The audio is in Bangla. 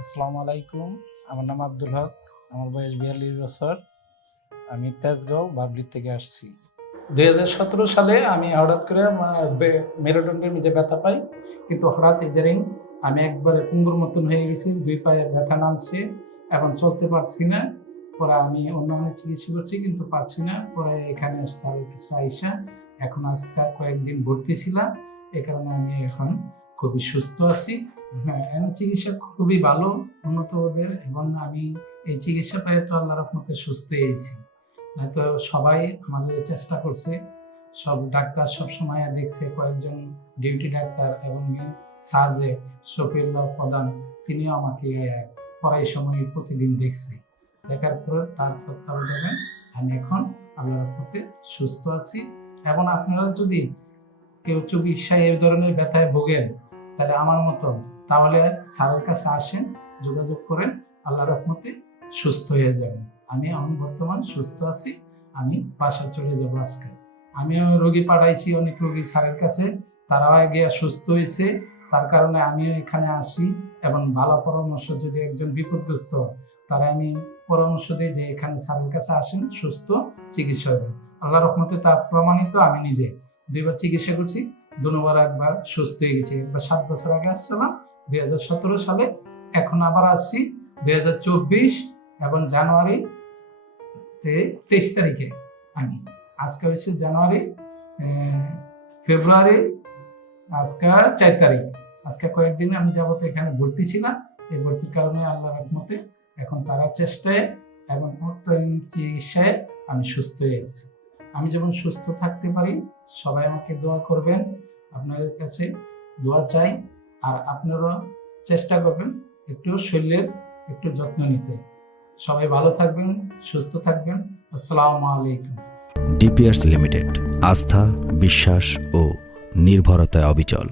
আসসালামু আলাইকুম। আমার নাম আব্দুল হক। আমার বয়স বিয়াল্লিশ বছর। আমি তেজগাঁও বাবলির থেকে আসছি। দু হাজার সতেরো সালে আমি হঠাৎ করে মেরুদণ্ডের মধ্যে ব্যথা পাই। কিন্তু হঠাৎ ইদারিং আমি একবারে কুঙ্গুর মতন হয়ে গেছি। দুই পায়ে ব্যথা নামছে এখন চলতে পারছি না। পরে আমি অন্য অনেক চিকিৎসা করছি, কিন্তু পারছি না। পরে এখানে স্যারের আইসা, এখন আজকে কয়েকদিন ভর্তি ছিলাম। এই কারণে আমি এখন খুবই সুস্থ আছি। হ্যাঁ চিকিৎসা খুবই ভালো, উন্নত ওদের, এবং আমি এই চিকিৎসা পেয়ে তো আল্লাহ রহমতে সুস্থ হয়েছি হয়তো সবাই আমাদের চেষ্টা করছে, সব ডাক্তার সব সময় দেখছে, কয়েকজন ডিউটি ডাক্তার এবং সার্জে শফিউল্লাহ প্রধান, তিনিও আমাকে পড়াই সময় প্রতিদিন দেখছে। দেখার পর তার তত্ত্বাবধানে আমি এখন আল্লাহ রহমতে সুস্থ আছি, এবং আপনারা যদি কেউ চিকিৎসায় এই ধরনের ব্যথায় ভোগেন তাহলে আমার মতন। তাহলে স্যারের কাছে আসেন, যোগাযোগ করেন, আল্লাহ রহমতে সুস্থ হয়ে যাবেন। আমি এখন বর্তমান সুস্থ আছি, আমি বাসা চলে যাব আজকে। আমিও রোগী পাঠাইছি, অনেক রোগী স্যারের কাছে, তারাও গিয়ে সুস্থ হয়েছে তার কারণে আমিও এখানে আসি এবং ভালো পরামর্শ যদি একজন বিপদগ্রস্ত, তারা আমি পরামর্শ দিই যে এখানে স্যারের কাছে আসেন, সুস্থ চিকিৎসা হবেন আল্লাহ রহমতে তা প্রমাণিত আমি নিজে। দুইবার চিকিৎসা করছি দুবার একবার সুস্থ হয়ে গেছি। একবার সাত বছর আগে আসছিলাম, দুই হাজার সতেরো সালে। এখন আবার আসছি, দুই হাজার চব্বিশ এবং জানুয়ারি তেইশ তারিখে আমি। আজকে হচ্ছে জানুয়ারি ফেব্রুয়ারি, আজকে চার তারিখ। আজকে কয়েকদিন আমি যাবত এখানে ভর্তি ছিলাম। এই ভর্তির কারণে আল্লাহ রহমতে এখন তারা চেষ্টায় এবং চিকিৎসায় আমি সুস্থ হয়ে গেছি আমি যেমন সুস্থ থাকতে পারি, সবাই আমাকে দোয়া করবেন, আপনাদের কাছে দোয়া চাই, আর আপনারা চেষ্টা করবেন একটু শরীরের একটু যত্ন নিতে। সবাই ভালো থাকবেন, সুস্থ থাকবেন, আসসালামু আলাইকুম। ডিপিয়ার্স লিমিটেড, আস্থা, বিশ্বাস ও নির্ভরতায় অবিচল।